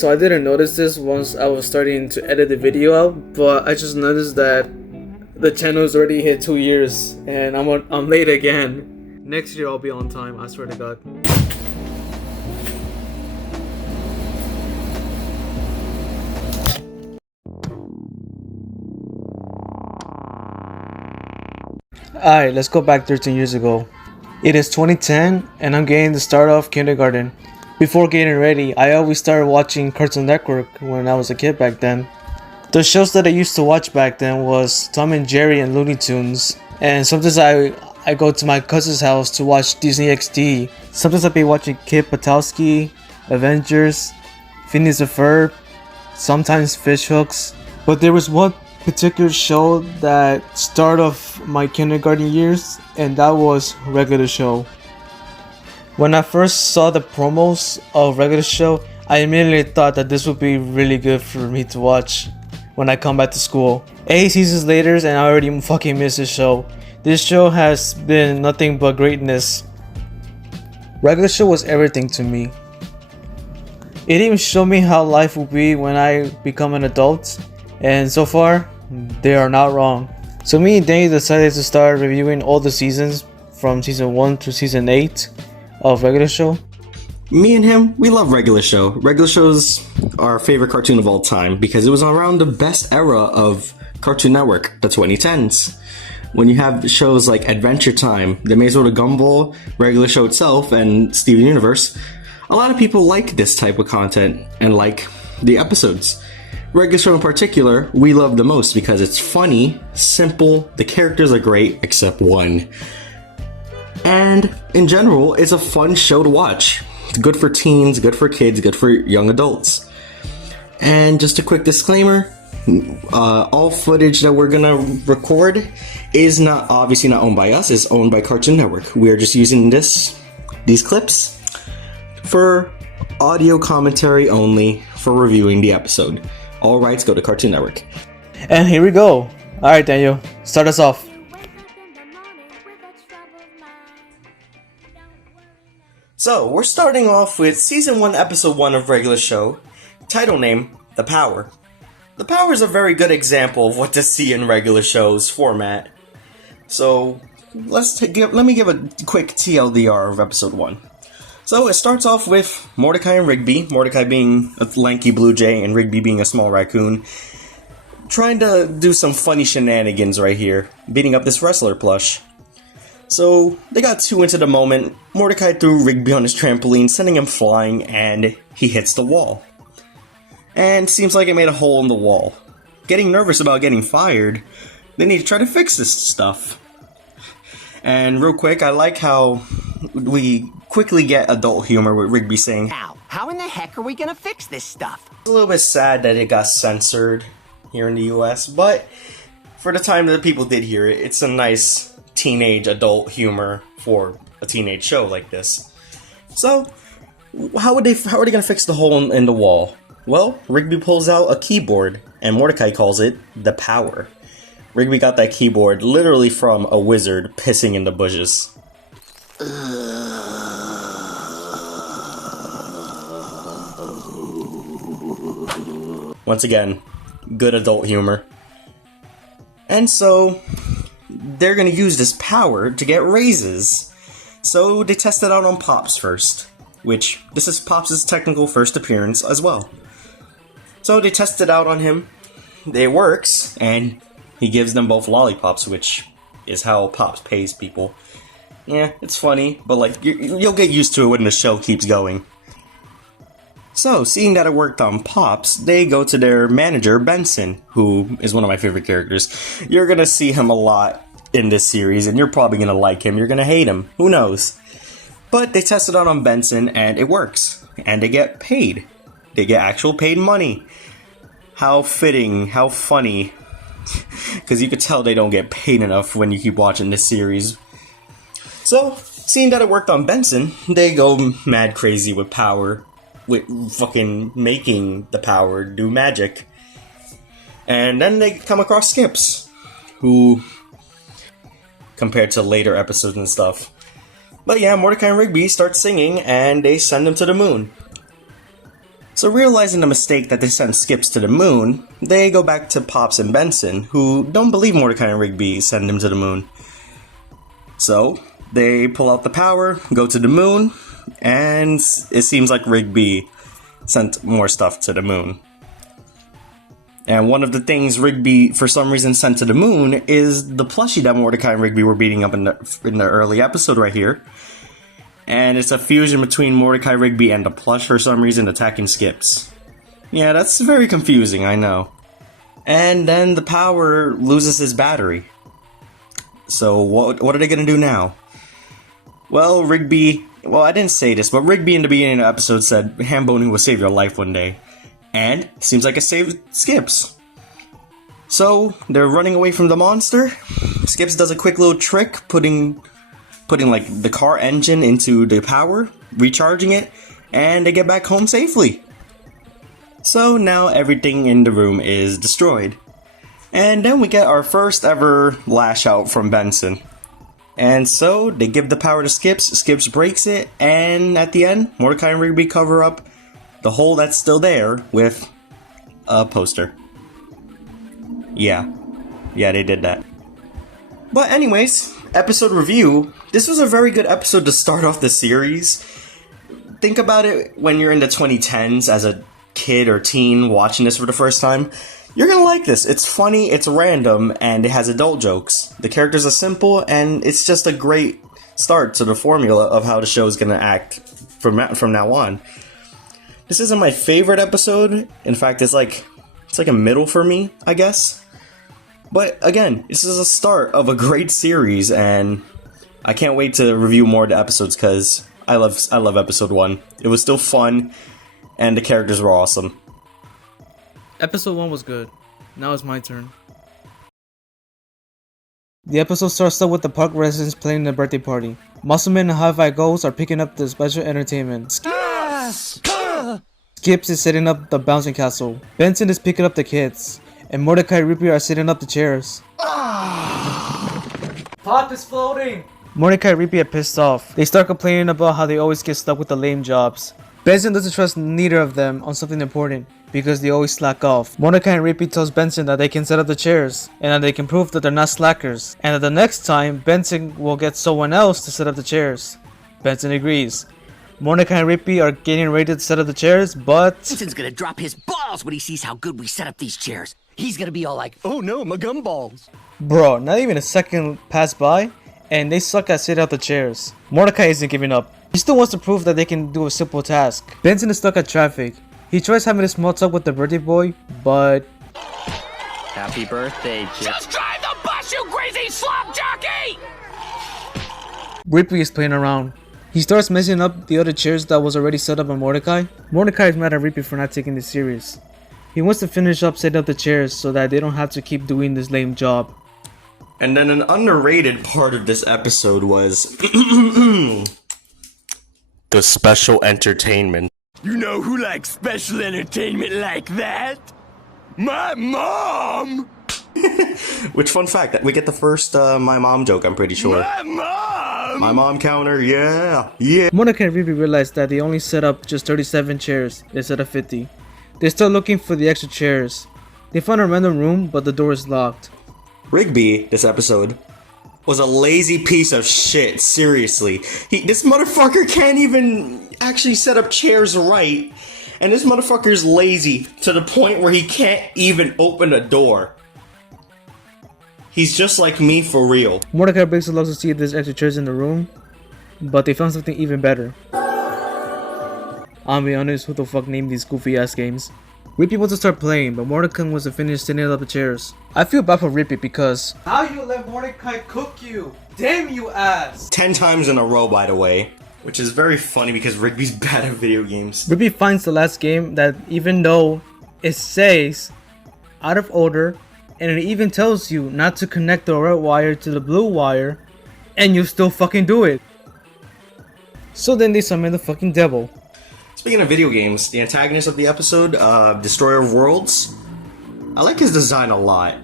So I didn't notice this once I was starting to edit the video out, but I just noticed that the channel's already hit 2 years and I'm late again. Next year I'll be on time, I swear to God. Alright, let's go back 13 years ago. It is 2010 and I'm getting the start of kindergarten. Before getting ready, I always started watching Cartoon Network when I was a kid back then. The shows that I used to watch back then was Tom and Jerry and Looney Tunes. And sometimes I go to my cousin's house to watch Disney XD. Sometimes I'd be watching Kid Patowski, Avengers, Phineas the Ferb, sometimes Fish Hooks. But there was one particular show that started off my kindergarten years, and that was Regular Show. When I first saw the promos of Regular Show, I immediately thought that this would be really good for me to watch when I come back to school. 8 seasons later and I already fucking miss this show. This show has been nothing but greatness. Regular Show was everything to me. It even showed me how life will be when I become an adult, and so far, they are not wrong. So me and Danny decided to start reviewing all the seasons from season 1 to season 8 of Regular Show. Me and him, we love Regular Show. Regular Show's our favorite cartoon of all time because it was around the best era of Cartoon Network, the 2010s. When you have shows like Adventure Time, The Maze World of Gumball, Regular Show itself, and Steven Universe, a lot of people like this type of content and like the episodes. Regular Show in particular, we love the most because it's funny, simple, the characters are great, except one. And in general, it's a fun show to watch. It's good for teens, good for kids, good for young adults. And just a quick disclaimer, all footage that we're gonna record is obviously not owned by us, it's owned by Cartoon Network. We are just using these clips for audio commentary only for reviewing the episode. All rights go to Cartoon Network. And here we go. Alright, Daniel, start us off. So, we're starting off with Season 1, Episode 1 of Regular Show, title name, The Power. The Power is a very good example of what to see in Regular Show's format. So, let me give a quick TLDR of Episode 1. So, it starts off with Mordecai and Rigby, Mordecai being a lanky blue jay and Rigby being a small raccoon, trying to do some funny shenanigans right here, beating up this wrestler plush. So, they got too into the moment. Mordecai threw Rigby on his trampoline, sending him flying, and he hits the wall. And seems like it made a hole in the wall. Getting nervous about getting fired, they need to try to fix this stuff. And real quick, I like how we quickly get adult humor with Rigby saying, Now, how in the heck are we gonna fix this stuff? It's a little bit sad that it got censored here in the US, but for the time that people did hear it, it's a nice teenage adult humor for a teenage show like this. So, how are they gonna fix the hole in the wall? Well, Rigby pulls out a keyboard, and Mordecai calls it the Power. Rigby got that keyboard literally from a wizard pissing in the bushes. Once again, good adult humor. And so, they're gonna use this power to get raises. So they test it out on Pops first, which this is Pops' technical first appearance as well. So they test it out on him, it works, and he gives them both lollipops, which is how Pops pays people. Yeah, it's funny, but like, you'll get used to it when the show keeps going. So, seeing that it worked on Pops, they go to their manager, Benson, who is one of my favorite characters. You're gonna see him a lot in this series, and you're probably gonna like him, you're gonna hate him, who knows. But they test it out on Benson, and it works. And they get paid. They get actual paid money. How fitting, how funny. Because you could tell they don't get paid enough when you keep watching this series. So, seeing that it worked on Benson, they go mad crazy with power. With fucking making the power do magic. And then they come across Skips, who, compared to later episodes and stuff. But yeah, Mordecai and Rigby start singing, and they send them to the moon. So realizing the mistake that they sent Skips to the moon, they go back to Pops and Benson, who don't believe Mordecai and Rigby send him to the moon. So they pull out the power, go to the moon, and it seems like Rigby sent more stuff to the moon. And one of the things Rigby, for some reason, sent to the moon is the plushie that Mordecai and Rigby were beating up in the early episode right here. And it's a fusion between Mordecai, Rigby, and the plush for some reason attacking Skips. Yeah, that's very confusing, I know. And then the power loses his battery. So what are they gonna do now? Well, Rigby... Well, I didn't say this, but Rigby in the beginning of the episode said ham boning will save your life one day. And seems like it saved Skips. So they're running away from the monster. Skips does a quick little trick, putting like the car engine into the power, recharging it, and they get back home safely. So now everything in the room is destroyed. And then we get our first ever lash out from Benson. And so they give the power to Skips, Skips breaks it, and at the end, Mordecai and Rigby cover up the hole that's still there with a poster. Yeah, they did that. But anyways, episode review. This was a very good episode to start off the series. Think about it when you're in the 2010s as a kid or teen watching this for the first time. You're gonna like this. It's funny, it's random, and it has adult jokes. The characters are simple, and it's just a great start to the formula of how the show is gonna act from now on. This isn't my favorite episode. In fact, it's like a middle for me, I guess. But again, this is a start of a great series, and I can't wait to review more of the episodes because I love episode 1. It was still fun, and the characters were awesome. Episode 1 was good. Now it's my turn. The episode starts up with the park residents playing the birthday party. Muscleman and Hi-Fi Ghosts are picking up the special entertainment. Skips is setting up the bouncing castle. Benson is picking up the kids. And Mordecai and Rigby are setting up the chairs. Pop is floating! Mordecai and Rigby are pissed off. They start complaining about how they always get stuck with the lame jobs. Benson doesn't trust neither of them on something important because they always slack off. Mordecai and Rigby tells Benson that they can set up the chairs and that they can prove that they're not slackers, and that the next time Benson will get someone else to set up the chairs. Benson agrees. Mordecai and Rigby are getting ready to set up the chairs, but Benson's gonna drop his balls when he sees how good we set up these chairs. He's gonna be all like, oh no, my gumballs. bro, not even a second passed by and they suck at setting up the chairs. Mordecai isn't giving up. He still wants to prove that they can do a simple task. Benson is stuck at traffic. He tries having a small talk with the birthday boy, but Happy birthday, Just drive the bus, you crazy slop jockey! Rigby is playing around. He starts messing up the other chairs that was already set up by Mordecai. Mordecai is mad at Rigby for not taking this serious. He wants to finish up setting up the chairs so that they don't have to keep doing this lame job. And then an underrated part of this episode was the special entertainment. You know who likes special entertainment like that? My mom! Which, fun fact, that we get the first my mom joke, I'm pretty sure. My mom! My mom counter, yeah. Mordecai and Rigby realize that they only set up just 37 chairs instead of 50. They start looking for the extra chairs. They find a random room, but the door is locked. Rigby, this episode, was a lazy piece of shit, seriously. This motherfucker can't even actually set up chairs right. And this motherfucker's lazy to the point where he can't even open a door. He's just like me for real. Mordecai breaks the lock to see if there's extra chairs in the room, but they found something even better. I'll be honest, who the fuck named these goofy ass games? Rigby wants to start playing, but Mordecai wants to finish setting up the chairs. I feel bad for Rigby because how you let Mordecai cook you? Damn you ass! 10 times in a row, by the way. Which is very funny because Rigby's bad at video games. Rigby finds the last game that even though it says out of order, and it even tells you not to connect the red wire to the blue wire, and you still fucking do it. So then they summon the fucking devil. Speaking of video games, the antagonist of the episode, Destroyer of Worlds, I like his design a lot.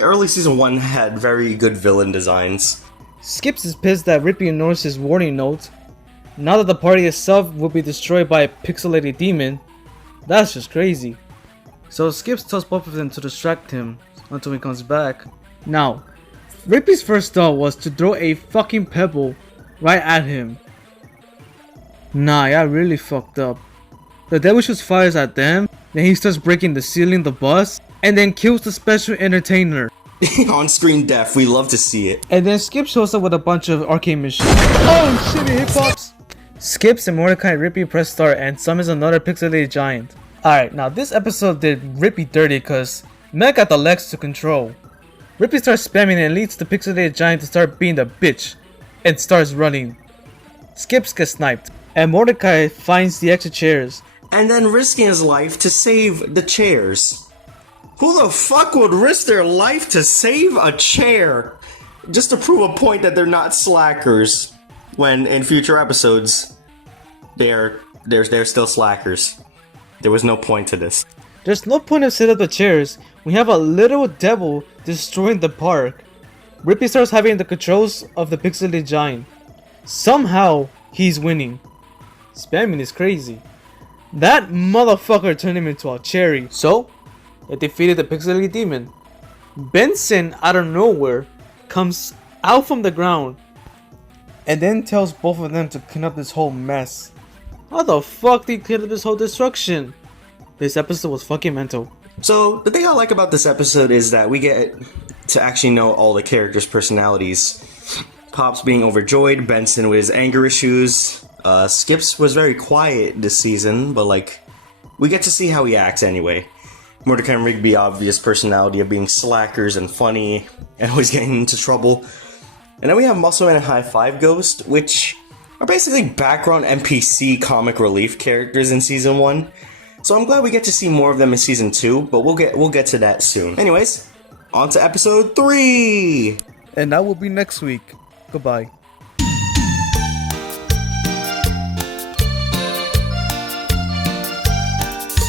Early season 1 had very good villain designs. Skips is pissed that Rigby ignores his warning note. Now that the party itself will be destroyed by a pixelated demon, That's just crazy. So Skips tells both of them to distract him until he comes back. Now, Rippy's first thought was to throw a fucking pebble right at him. Nah, I really fucked up. The devil shoots fires at them, then he starts breaking the ceiling, the bus, and then kills the special entertainer. On-screen death, we love to see it. And then Skip shows up with a bunch of arcade machines. Oh shit, it hit pops! Skips and Mordecai and Rippy press start and summons another pixelated giant. Alright, now this episode did Rippy dirty cause Meg got the legs to control. Rippy starts spamming and leads the pixelated giant to start being the bitch and starts running. Skips gets sniped and Mordecai finds the extra chairs. And then risking his life to save the chairs. Who the fuck would risk their life to save a chair? Just to prove a point that they're not slackers. When in future episodes, they're still slackers. There was no point to this. There's no point of setting up the chairs. We have a little devil destroying the park. Rippy starts having the controls of the pixelated giant. Somehow, he's winning. Spamming is crazy. That motherfucker turned him into a cherry. So, they defeated the pixelated demon. Benson, out of nowhere, comes out from the ground and then tells both of them to clean up this whole mess. How the fuck did he clean up this whole destruction? This episode was fucking mental. So, the thing I like about this episode is that we get to actually know all the characters' personalities. Pops being overjoyed, Benson with his anger issues. Skips was very quiet this season, but like, we get to see how he acts anyway. Mordecai and Rigby, obvious personality of being slackers and funny and always getting into trouble. And then we have Muscleman and High Five Ghost, which are basically background NPC comic relief characters in season 1. So I'm glad we get to see more of them in season 2, but we'll get to that soon. Anyways, on to episode 3! And that will be next week. Goodbye.